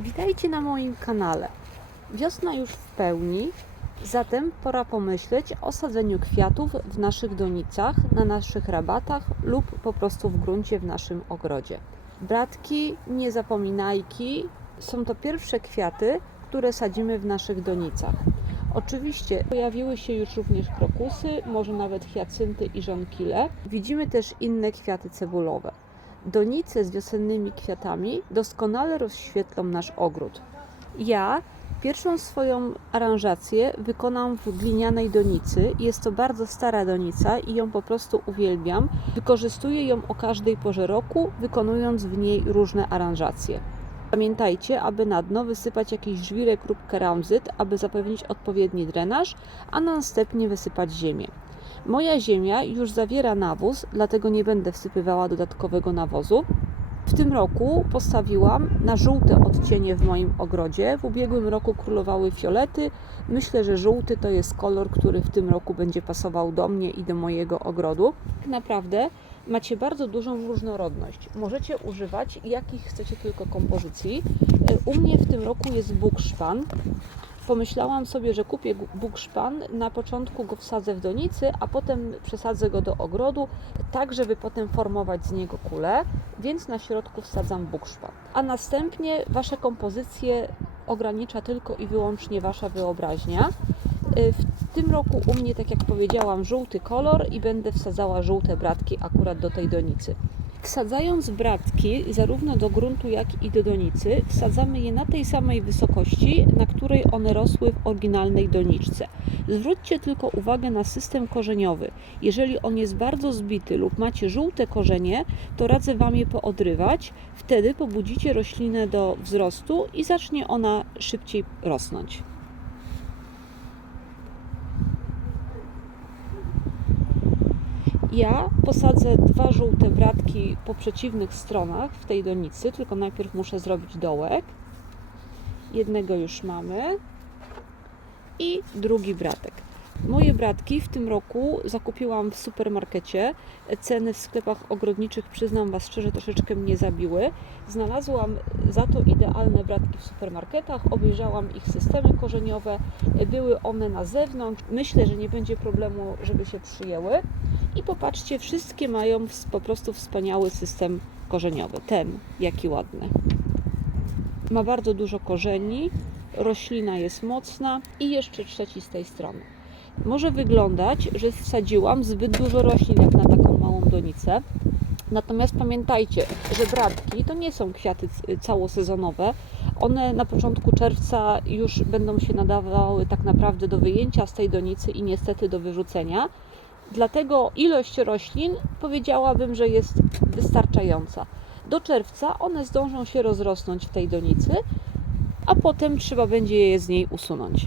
Witajcie na moim kanale. Wiosna już w pełni, zatem pora pomyśleć o sadzeniu kwiatów w naszych donicach, na naszych rabatach lub po prostu w gruncie w naszym ogrodzie. Bratki, niezapominajki są to pierwsze kwiaty, które sadzimy w naszych donicach. Oczywiście pojawiły się już również krokusy, może nawet hiacynty i żonkile. Widzimy też inne kwiaty cebulowe. Donice z wiosennymi kwiatami doskonale rozświetlą nasz ogród. Ja pierwszą swoją aranżację wykonam w glinianej donicy. Jest to bardzo stara donica i ją po prostu uwielbiam. Wykorzystuję ją o każdej porze roku, wykonując w niej różne aranżacje. Pamiętajcie, aby na dno wysypać jakiś żwirek lub keramzyt, aby zapewnić odpowiedni drenaż, a następnie wysypać ziemię. Moja ziemia już zawiera nawóz, dlatego nie będę wsypywała dodatkowego nawozu. W tym roku postawiłam na żółte odcienie w moim ogrodzie. W ubiegłym roku królowały fiolety. Myślę, że żółty to jest kolor, który w tym roku będzie pasował do mnie i do mojego ogrodu. Tak naprawdę macie bardzo dużą różnorodność. Możecie używać jakich chcecie tylko kompozycji. U mnie w tym roku jest bukszpan. Pomyślałam sobie, że kupię bukszpan, na początku go wsadzę w donicy, a potem przesadzę go do ogrodu, tak żeby potem formować z niego kulę, więc na środku wsadzam bukszpan. A następnie Wasze kompozycje ogranicza tylko i wyłącznie Wasza wyobraźnia. W tym roku u mnie, tak jak powiedziałam, żółty kolor i będę wsadzała żółte bratki akurat do tej donicy. Wsadzając bratki zarówno do gruntu, jak i do donicy, wsadzamy je na tej samej wysokości, na której one rosły w oryginalnej doniczce. Zwróćcie tylko uwagę na system korzeniowy. Jeżeli on jest bardzo zbity lub macie żółte korzenie, to radzę Wam je poodrywać. Wtedy pobudzicie roślinę do wzrostu i zacznie ona szybciej rosnąć. Ja posadzę 2 żółte bratki po przeciwnych stronach w tej donicy, tylko najpierw muszę zrobić dołek. Jednego już mamy i drugi bratek. Moje bratki w tym roku zakupiłam w supermarkecie. Ceny w sklepach ogrodniczych, przyznam Was szczerze, troszeczkę mnie zabiły. Znalazłam za to idealne bratki w supermarketach, obejrzałam ich systemy korzeniowe, były one na zewnątrz. Myślę, że nie będzie problemu, żeby się przyjęły. I popatrzcie, wszystkie mają po prostu wspaniały system korzeniowy. Ten, jaki ładny. Ma bardzo dużo korzeni, roślina jest mocna i jeszcze trzeci z tej strony. Może wyglądać, że wsadziłam zbyt dużo roślin jak na taką małą donicę. Natomiast pamiętajcie, że bratki to nie są kwiaty całosezonowe. One na początku czerwca już będą się nadawały tak naprawdę do wyjęcia z tej donicy i niestety do wyrzucenia. Dlatego ilość roślin powiedziałabym, że jest wystarczająca. Do czerwca one zdążą się rozrosnąć w tej donicy, a potem trzeba będzie je z niej usunąć.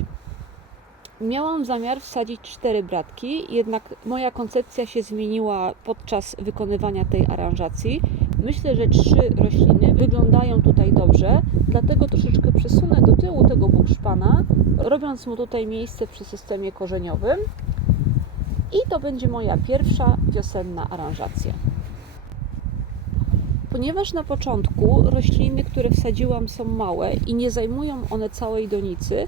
Miałam zamiar wsadzić 4 bratki, jednak moja koncepcja się zmieniła podczas wykonywania tej aranżacji. Myślę, że 3 rośliny wyglądają tutaj dobrze, dlatego troszeczkę przesunę do tyłu tego bukszpana, robiąc mu tutaj miejsce przy systemie korzeniowym. I to będzie moja pierwsza wiosenna aranżacja. Ponieważ na początku rośliny, które wsadziłam, są małe i nie zajmują one całej donicy,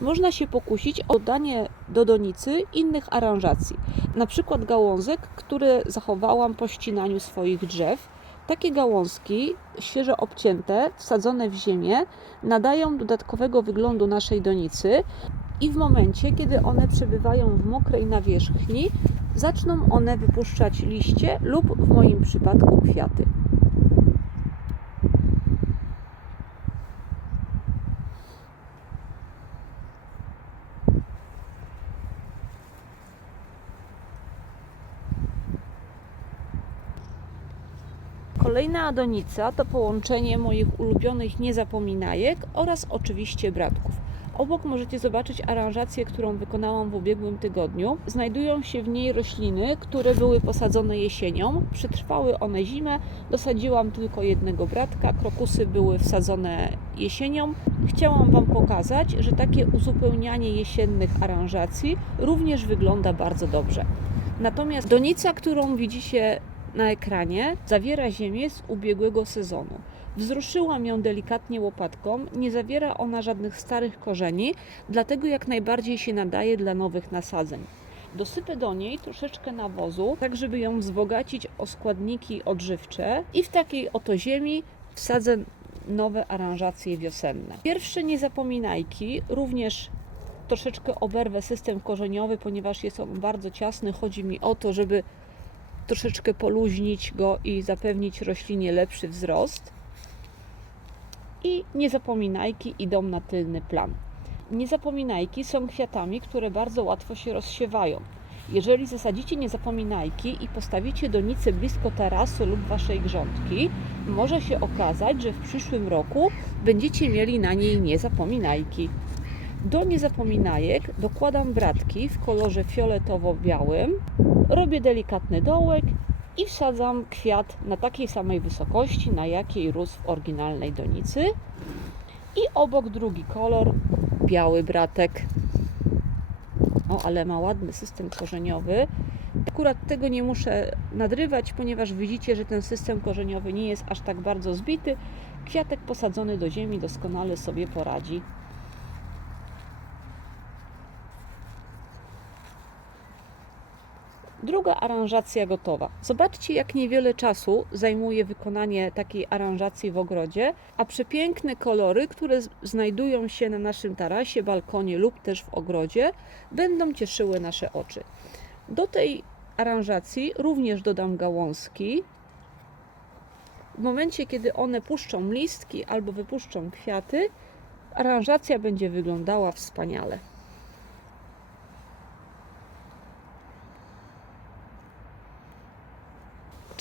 można się pokusić o dodanie do donicy innych aranżacji. Na przykład gałązek, które zachowałam po ścinaniu swoich drzew. Takie gałązki, świeżo obcięte, wsadzone w ziemię, nadają dodatkowego wyglądu naszej donicy. I w momencie, kiedy one przebywają w mokrej nawierzchni, zaczną one wypuszczać liście lub w moim przypadku kwiaty. Kolejna donica to połączenie moich ulubionych niezapominajek oraz oczywiście bratków. Obok możecie zobaczyć aranżację, którą wykonałam w ubiegłym tygodniu. Znajdują się w niej rośliny, które były posadzone jesienią. Przetrwały one zimę. Dosadziłam tylko jednego bratka. Krokusy były wsadzone jesienią. Chciałam Wam pokazać, że takie uzupełnianie jesiennych aranżacji również wygląda bardzo dobrze. Natomiast donica, którą widzicie na ekranie, zawiera ziemię z ubiegłego sezonu. Wzruszyłam ją delikatnie łopatką, nie zawiera ona żadnych starych korzeni, dlatego jak najbardziej się nadaje dla nowych nasadzeń. Dosypię do niej troszeczkę nawozu, tak żeby ją wzbogacić o składniki odżywcze i w takiej oto ziemi wsadzę nowe aranżacje wiosenne. Pierwsze niezapominajki, również troszeczkę oberwę system korzeniowy, ponieważ jest on bardzo ciasny. Chodzi mi o to, żeby troszeczkę poluźnić go i zapewnić roślinie lepszy wzrost. I niezapominajki idą na tylny plan. Niezapominajki są kwiatami, które bardzo łatwo się rozsiewają. Jeżeli zasadzicie niezapominajki i postawicie donicę blisko tarasu lub waszej grządki, może się okazać, że w przyszłym roku będziecie mieli na niej niezapominajki. Do niezapominajek dokładam bratki w kolorze fioletowo-białym, robię delikatny dołek i wsadzam kwiat na takiej samej wysokości, na jakiej rósł w oryginalnej donicy. I obok drugi kolor, biały bratek. O, ale ma ładny system korzeniowy. Akurat tego nie muszę nadrywać, ponieważ widzicie, że ten system korzeniowy nie jest aż tak bardzo zbity. Kwiatek posadzony do ziemi doskonale sobie poradzi. Druga aranżacja gotowa. Zobaczcie, jak niewiele czasu zajmuje wykonanie takiej aranżacji w ogrodzie, a przepiękne kolory, które znajdują się na naszym tarasie, balkonie lub też w ogrodzie, będą cieszyły nasze oczy. Do tej aranżacji również dodam gałązki. W momencie, kiedy one puszczą listki albo wypuszczą kwiaty, aranżacja będzie wyglądała wspaniale.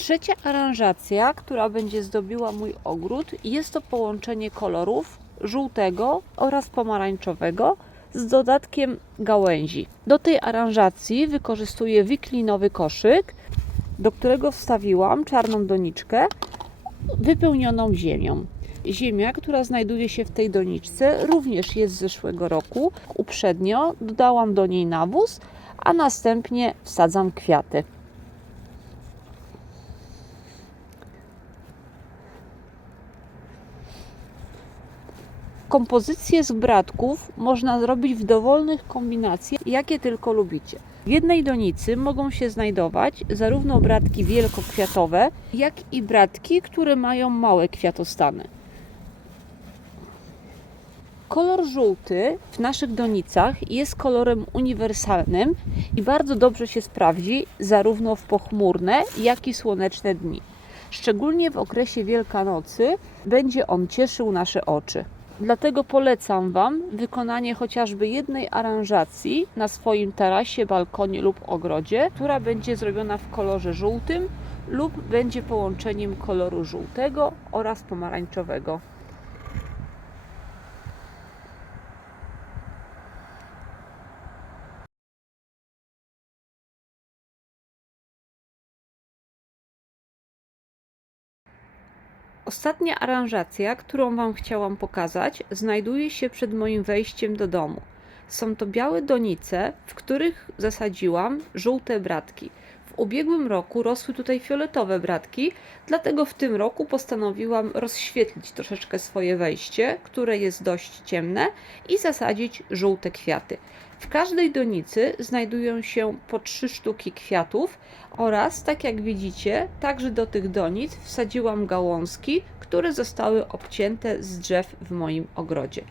Trzecia aranżacja, która będzie zdobiła mój ogród, jest to połączenie kolorów żółtego oraz pomarańczowego z dodatkiem gałęzi. Do tej aranżacji wykorzystuję wiklinowy koszyk, do którego wstawiłam czarną doniczkę wypełnioną ziemią. Ziemia, która znajduje się w tej doniczce, również jest z zeszłego roku. Uprzednio dodałam do niej nawóz, a następnie wsadzam kwiaty. Kompozycję z bratków można zrobić w dowolnych kombinacjach, jakie tylko lubicie. W jednej donicy mogą się znajdować zarówno bratki wielkokwiatowe, jak i bratki, które mają małe kwiatostany. Kolor żółty w naszych donicach jest kolorem uniwersalnym i bardzo dobrze się sprawdzi zarówno w pochmurne, jak i słoneczne dni. Szczególnie w okresie Wielkanocy będzie on cieszył nasze oczy. Dlatego polecam Wam wykonanie chociażby jednej aranżacji na swoim tarasie, balkonie lub ogrodzie, która będzie zrobiona w kolorze żółtym lub będzie połączeniem koloru żółtego oraz pomarańczowego. Ostatnia aranżacja, którą Wam chciałam pokazać, znajduje się przed moim wejściem do domu. Są to białe donice, w których zasadziłam żółte bratki. W ubiegłym roku rosły tutaj fioletowe bratki, dlatego w tym roku postanowiłam rozświetlić troszeczkę swoje wejście, które jest dość ciemne, i zasadzić żółte kwiaty. W każdej donicy znajdują się po 3 sztuki kwiatów oraz, tak jak widzicie, także do tych donic wsadziłam gałązki, które zostały obcięte z drzew w moim ogrodzie.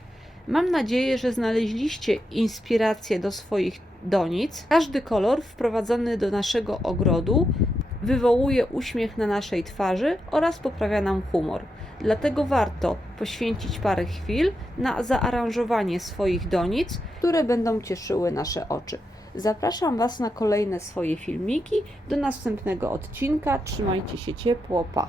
Mam nadzieję, że znaleźliście inspirację do swoich donic. Każdy kolor wprowadzony do naszego ogrodu wywołuje uśmiech na naszej twarzy oraz poprawia nam humor. Dlatego warto poświęcić parę chwil na zaaranżowanie swoich donic, które będą cieszyły nasze oczy. Zapraszam Was na kolejne swoje filmiki. Do następnego odcinka. Trzymajcie się ciepło. Pa!